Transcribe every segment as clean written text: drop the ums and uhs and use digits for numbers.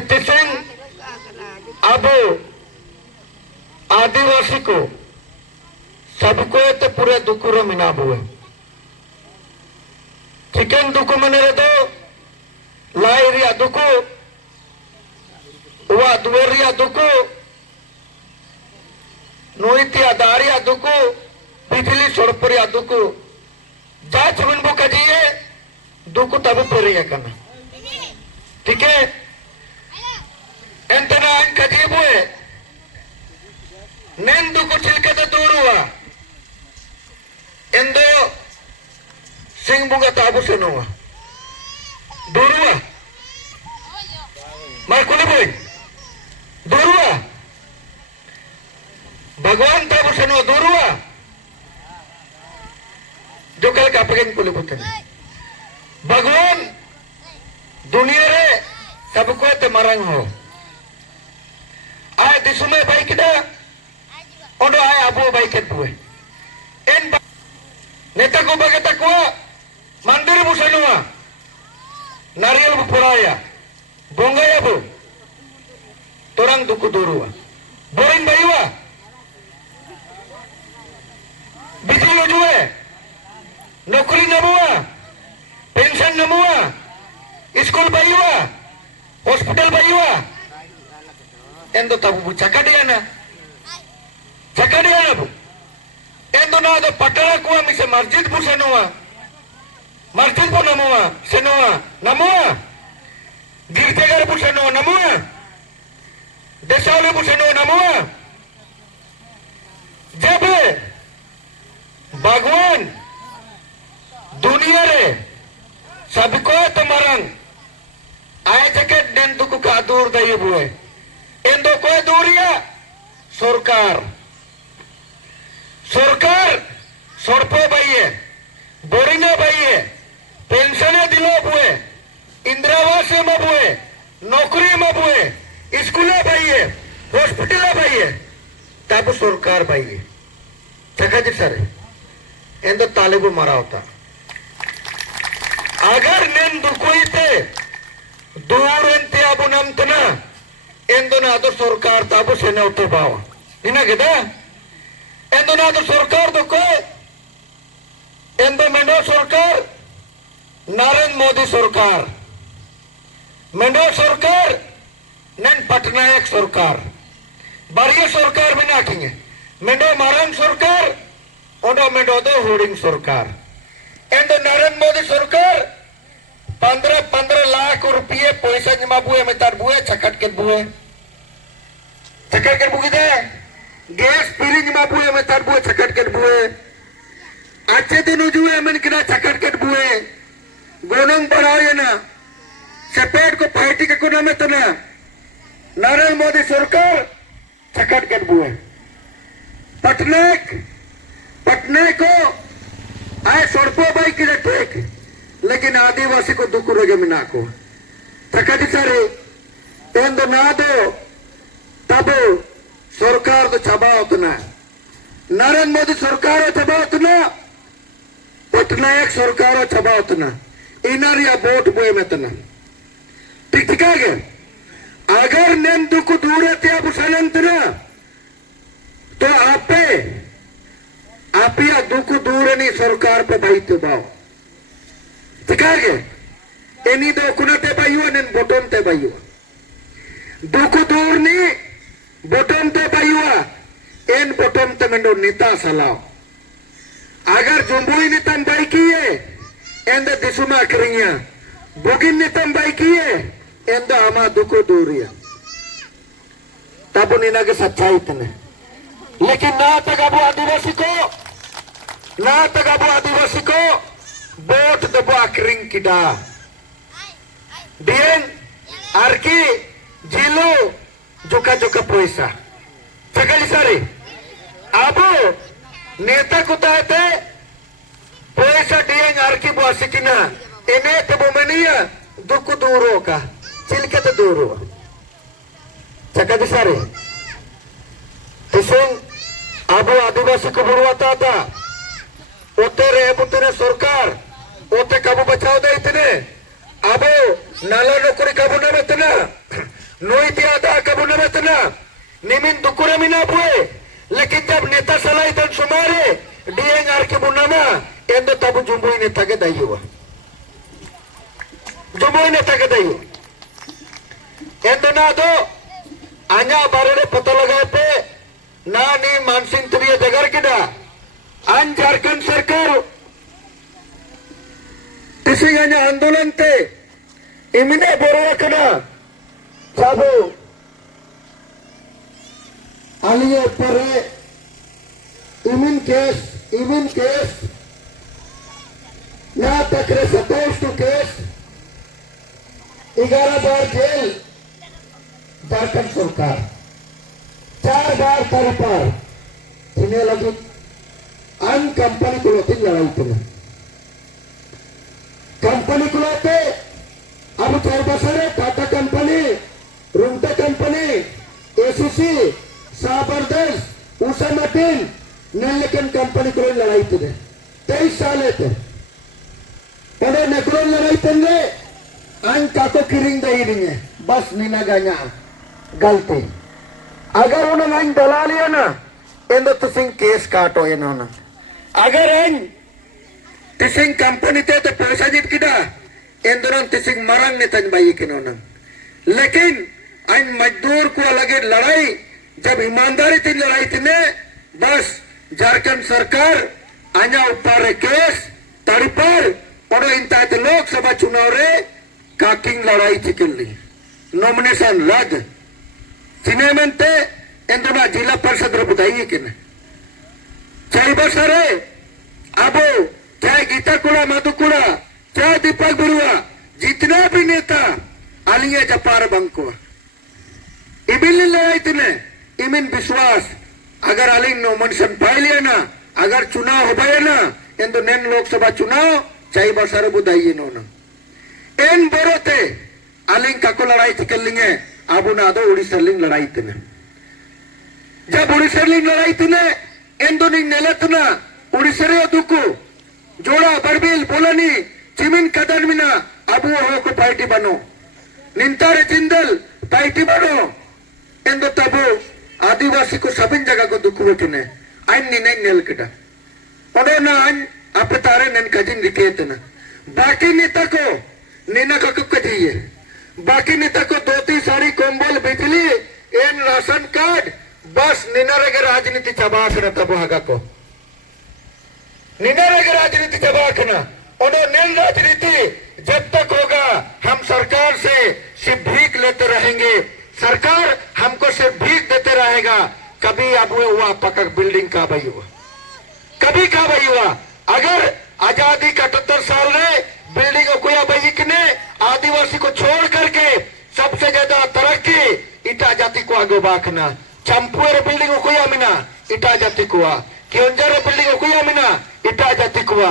सिंह अब आदिवासी को सबको ते पूरे दुकुरो मिना बुए चिकन दुकु मने दो लाइरिया दुकु वा दुवरिया दुकु नोइतिया दारिया दुकु बिजली सोड़पुरिया दुकु जाच बनबो कजिए दुकु तब पुरिया करना ठीक है ಎಂತನ ಕಜೀಬುವೆ ನೆಂದುಕು ಚಿಲ್ಕದ ದೂರುವ ಎಂದೋ ಸಿಂಗ್ಬುಗ ತಾಬುಸನುವ ದೂರುವ ಮರ್ಕುಲಬುವೆ ದೂರುವ भगवान ताबुसनुವ ದೂರುವ जो कल का पगन कुलबुते भगवान दुनिया रे सबको ते मरंग हो आय दिसुमे बाइक दा ओडो आय अबो बाइक पुए एन नेता को बगता को मंदिर बुसनुवा नारियल बु पड़ाया बोंगया बु तोरंग दुकु दूरुवा बोरिन बाईवा बिजली जुए नौकरी नमुआ पेंशन नमुआ स्कूल बाईवा हॉस्पिटल बाईवा एंदो तबु चकडियाना बु एंदो ना दो पटना को मिसे मस्जिद बुसनुवा मस्जिद को नमुआ सेनुआ नमुआ गिरतेगर बुसनुवा नमुआ देशावली बुसनुवा नमुआ जब भगवान दुनिया रे सबको तमरंग आए जके डेंदु को का दूर दई बुए एंदो कोई दूरिया सरकार सरकार सरपो बाइये बोरिना बाइये पेंशन दिलो बुए इंदिरावास में बुए नौकरी में बुए स्कूल बाइये हॉस्पिटल बाइये तब सरकार बाइये चका जी सर एंदो तालिबु मारा होता अगर नेन दुकोइते दूर एंते अबु नमतना एंदो ना तो सरकार ताबु सेना उठे बावा इना केदा एंदो ना तो सरकार तो को एंदो मेंडो सरकार नरेंद्र मोदी सरकार मेंडो सरकार नेन पटनायक सरकार बारिय सरकार में नाखेंगे मेंडो मारंग सरकार ओडो मेंडो दो होर्डिंग सरकार एंदो नरेंद्र मोदी सरकार 15 लाख रुपये पैसा जमा बुए में तार बुए चकट के बुए दे गैस फ्री जमा बुए में तार बुए चकट के बुए अच्छे दिन जुए मन किना चकट के बुए गोनंग बढ़ाए ना सपेट को पार्टी के कोना में तना नरेंद्र मोदी सरकार चकट के बुए पटना को आए सड़पो बाई की ठीक लेकिन आदिवासी को दुख रोगे मिना को चकटी सारे तेंदो ना दो तब सरकार तो छबा होतना नरेंद्र मोदी सरकार छबा होतना पटनायक सरकार छबा होतना इनारिया वोट बोए में तना ठीक ठीक आगे अगर नेम दुख दूर थे अब सनंतना तो आपया दुख दूर नहीं सरकार पे भाई तो बाओ ठीक एनी दो कुनते बाइयो नेन बटन ते बाइयो दुख दूर नी बटन ते बाइयो एन बटन ते मेंडो नेता सलाव अगर जुम्बुई नितन बाई किए एंद दिसुमा करिया बुगिन नितन बाई किए एंद आमा दुख दूरिया तब नीना के सच्चाई तने लेकिन ना तक अब आदिवासी को वोट दबो आकरिंग किडा दिएं आरकी जिलो जोका जोका पैसा चकली सारे अब नेता को ताते पैसा दिएं आरकी बोसी किना इने ते बोमनिया दुख दूरो का चिलके तो दूरो चकली सारे तिसिंग अब आदिवासी को बुड़वाता था ओतेरे बुतेरे सरकार ओते कबू बचाव दे इतने अब नाला नौकरी कबू न इतना नोईती आदा कबूना बेतना निमिन दुकुरे मिना पुए लेकिन जब नेता सलाई तन सुमारे डीएंग आर के बुनामा एंदो तब जुम्बुई नेता के दाई हुआ जुम्बुई नेता के दाई एंदो ना दो आजा बारे पता लगाए पे ना नी मानसिंग त्रिय जगर किडा आन झारखंड सरकार किसी आजा आंदोलन ते इमिने बोरो कना चाबो आलिए पर इमिन केस ना तकरे 27 टू केस 11 बार जेल झारखंड सरकार 4 बार तर पर जिन्हें लगी अन कंपनी को लोग लड़ाई थे कंपनी को लोग अब 4 बसरे Tata company Rungta company ACC साबरदस्त उषा मटिन नेलेकन कंपनी को लड़ाई थे 23 साल थे पढ़े नेकरो लड़ाई थे अन काको किरिंग दे बस नीना गया गलती अगर उन्होंने अन दला लिया ना इंदो तुसिंग केस काटो इन्होंने अगर अन तुसिंग कंपनी ते तो पैसा जीत किदा इंदो तुसिंग मरंग ने तंज बाई किन्होंने लेकिन अन मजदूर को अलग लड़ाई जब ईमानदारी थी लड़ाई थी ने बस झारखंड सरकार आजा ऊपर केस तड़पर पड़ो इंता लोकसभा चुनाव रे काकिंग लड़ाई थी किल्ली नॉमिनेशन रद्द जिन्हें मनते इंद्रमा जिला परिषद रे बुधाई कि न चाहे बसरे अब चाहे गीता कुड़ा मधु कुड़ा चाहे दीपक बरुआ जितना भी नेता आलिए जपार बंको इबिल लड़ाई थी ने इमिन विश्वास अगर अली नॉमिनेशन पाई लिया ना अगर चुनाव हो गया ना इंदो नेन लोकसभा चुनाव चाहे बसरे बुधाई इन्होंने एन बरोते अलिंग काको लड़ाई थी कर लेंगे अब ना दो उड़ीसा लिंग लड़ाई थी ने जब उड़ीसा लिंग लड़ाई थी ने इंदो निंग नेलतना उड़ीसा रे दुको जोड़ा बरबिल बोलनी चिमिन कदन मिना अबू हो को पार्टी बनो निंतारे जिंदल पार्टी बनो इंदो तबो आदिवासी को सबिन जगह को दुख वठने आइन निने नेल किटा ओडो ना आइन आप तारे नन कजिन रिकेत ना बाकी नेता को निना का कजिए बाकी नेता को धोती साड़ी कंबल बिजली एन राशन कार्ड बस निनारे के राजनीति चबाक ना तब हागा को निनारे के राजनीति चबाक ना ओडो नेल राजनीति जब तक होगा हम सरकार से सिर्फ भीख लेते रहेंगे सरकार हमको सिर्फ भीख देते रहेगा कभी अब हुआ पक्का बिल्डिंग का भाई हुआ कभी का भाई हुआ अगर आजादी का 78 साल में बिल्डिंग को भाई ने आदिवासी को छोड़ करके सबसे ज्यादा तरक्की इटा जाति को आगे बाखना चंपुएर बिल्डिंग को मिना इटा जाति को क्योंजर बिल्डिंग को मिना इटा जाति को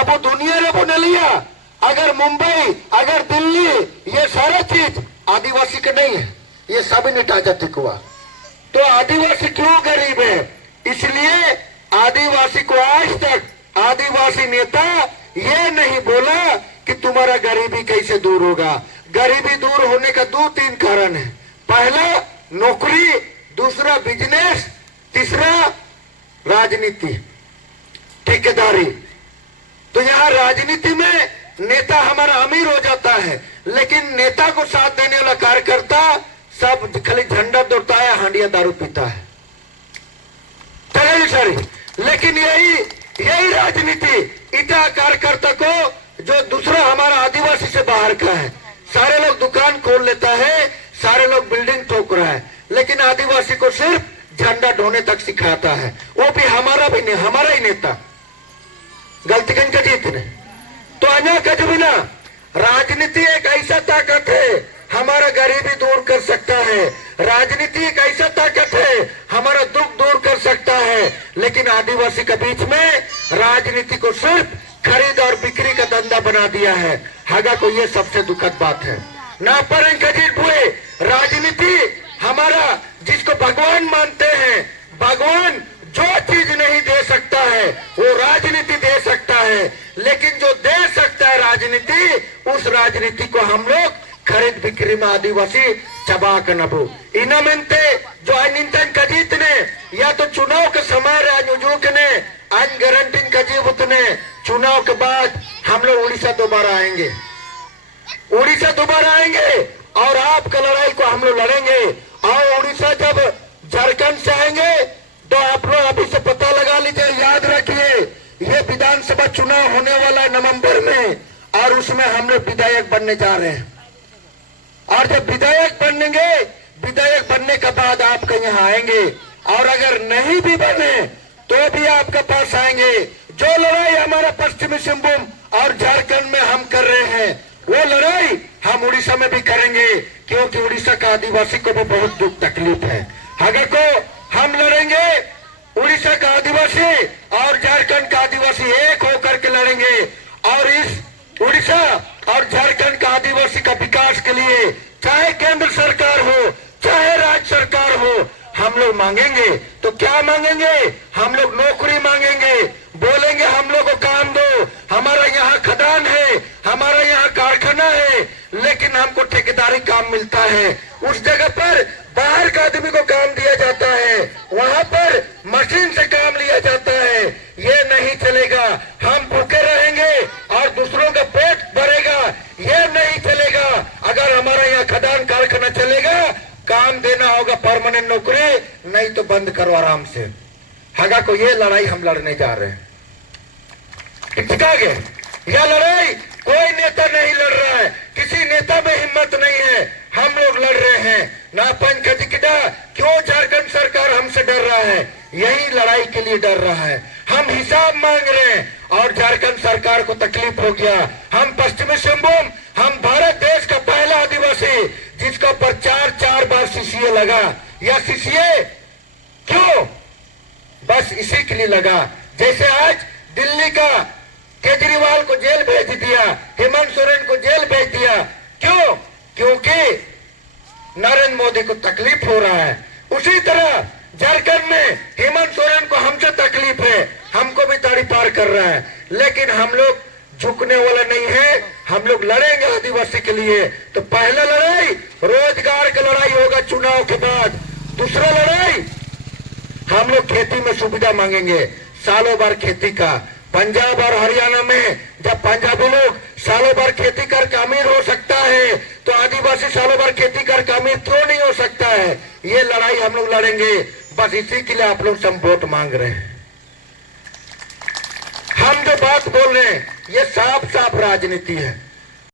अब दुनिया रे बना लिया अगर मुंबई अगर दिल्ली ये सारा चीज आदिवासी के नहीं है ये सब इटा जाति को तो आदिवासी क्यों गरीब है इसलिए आदिवासी को आज तक आदिवासी नेता ये नहीं बोला कि तुम्हारा गरीबी कैसे दूर होगा गरीबी दूर होने का 2-3 कारण है पहला नौकरी दूसरा बिजनेस तीसरा राजनीति ठेकेदारी तो यहाँ राजनीति में नेता हमारा अमीर हो जाता है लेकिन नेता को साथ देने वाला कार्यकर्ता सब खाली झंडा दौड़ता है हांडिया दारू पीता है चलिए सारी लेकिन यही राजनीति इटा कार्यकर्ता को जो दूसरा हमारा आदिवासी से बाहर का है सारे लोग दुकान खोल लेता है सारे लोग बिल्डिंग ठोक रहा है लेकिन आदिवासी को सिर्फ झंडा ढोने तक सिखाता है वो भी हमारा भी नहीं हमारा ही नेता गलती कहीं का जीत ने तो अन्य कज बिना राजनीति एक ऐसा ताकत है हमारा गरीबी दूर कर सकता है राजनीति एक ऐसा ताकत है हमारा दुख दूर कर सकता है लेकिन आदिवासी के बीच में राजनीति को सिर्फ खरीद और बिक्री का धंधा बना दिया है हागा को ये सबसे दुखद बात है ना पर हुए राजनीति हमारा जिसको भगवान मानते हैं भगवान जो चीज नहीं दे सकता है वो राजनीति दे सकता है लेकिन जो दे सकता है राजनीति उस राजनीति को हम लोग खरीद बिक्री में आदिवासी चबाक नबू इनमेंते जो अनिंतन कजीत ने या तो चुनाव के समय राजुजुक ने अन गारंटी कजीबुत ने चुनाव के बाद हम लोग उड़ीसा दोबारा आएंगे, उड़ीसा दोबारा आएंगे और आपका लड़ाई को हम लोग लड़ेंगे। और उड़ीसा जब झारखंड से आएंगे तो आप लोग अभी से पता लगा लीजिए, याद रखिए ये विधानसभा चुनाव होने वाला है नवंबर में और उसमें हम लोग विधायक बनने जा रहे हैं। और जब विधायक बनेंगे, विधायक बनने के बाद आपके यहाँ आएंगे और अगर नहीं भी बने तो भी आपके पास आएंगे। जो लड़ाई हमारा पश्चिमी सिंहभूम और झारखंड में हम कर रहे हैं वो लड़ाई हम उड़ीसा में भी करेंगे, क्योंकि उड़ीसा का आदिवासी को भी बहुत दुख तकलीफ है। आगे को हम लड़ेंगे, उड़ीसा का आदिवासी और झारखंड का आदिवासी एक होकर के लड़ेंगे और इस उड़ीसा और झारखंड का आदिवासी का विकास के लिए चाहे केंद्र सरकार हो चाहे राज्य सरकार हो हम लोग मांगेंगे। तो क्या मांगेंगे? हम लोग नौकरी मांगेंगे, बोलेंगे हम लोग को काम दो, हमारा यहाँ खदान है, हमारा यहाँ कारखाना है, लेकिन हमको ठेकेदारी काम मिलता है। उस जगह पर बाहर का आदमी को काम दिया जाता है, वहां पर मशीन से काम लिया जाता है। ये नहीं चलेगा, हम भूखे रहेंगे और दूसरों का पेट भरेगा, ये नहीं चलेगा। अगर हमारा यहाँ खदान कारखाना चलेगा, काम देना होगा परमानेंट नौकरी, नहीं तो बंद करो आराम से। हगा को ये लड़ाई हम लड़ने जा रहे हैं, ठीक है? यह लड़ाई कोई नेता नहीं लड़ रहा है, किसी नेता में हिम्मत नहीं है, हम लोग लड़ रहे हैं। ना पंचकिटा क्यों झारखंड सरकार हमसे डर रहा है? यही लड़ाई के लिए डर रहा है। हम हिसाब मांग रहे हैं और झारखंड सरकार को तकलीफ हो गया। हम पश्चिमी सिंहभूम, हम भारत देश का पहला आदिवासी जिसका ऊपर चार बार सीसीए लगा। या सीसीए क्यों? बस इसी के लिए लगा। जैसे आज दिल्ली का केजरीवाल को जेल भेज दिया, हेमंत सोरेन को जेल भेज दिया, क्यों? क्योंकि नरेंद्र मोदी को तकलीफ हो रहा है। उसी तरह झारखंड में हेमंत सोरेन को हमसे तकलीफ है, हमको भी ताड़ी पार कर रहा है, लेकिन हम लोग झुकने वाला नहीं है। हम लोग लड़ेंगे आदिवासी के लिए। तो पहला लड़ाई रोजगार की लड़ाई होगा चुनाव के बाद। दूसरा लड़ाई हम लोग खेती में सुविधा मांगेंगे, सालों भर खेती का। पंजाब और हरियाणा में जब पंजाबी लोग सालों भर खेती कर अमीर हो सकता है, तो आदिवासी सालों भर खेती कर अमीर क्यों नहीं हो सकता है? ये लड़ाई हम लोग लड़ेंगे। बस इसी के लिए आप लोग से वोट मांग रहे हैं। हम जो बात बोल रहे हैं ये साफ साफ राजनीति है।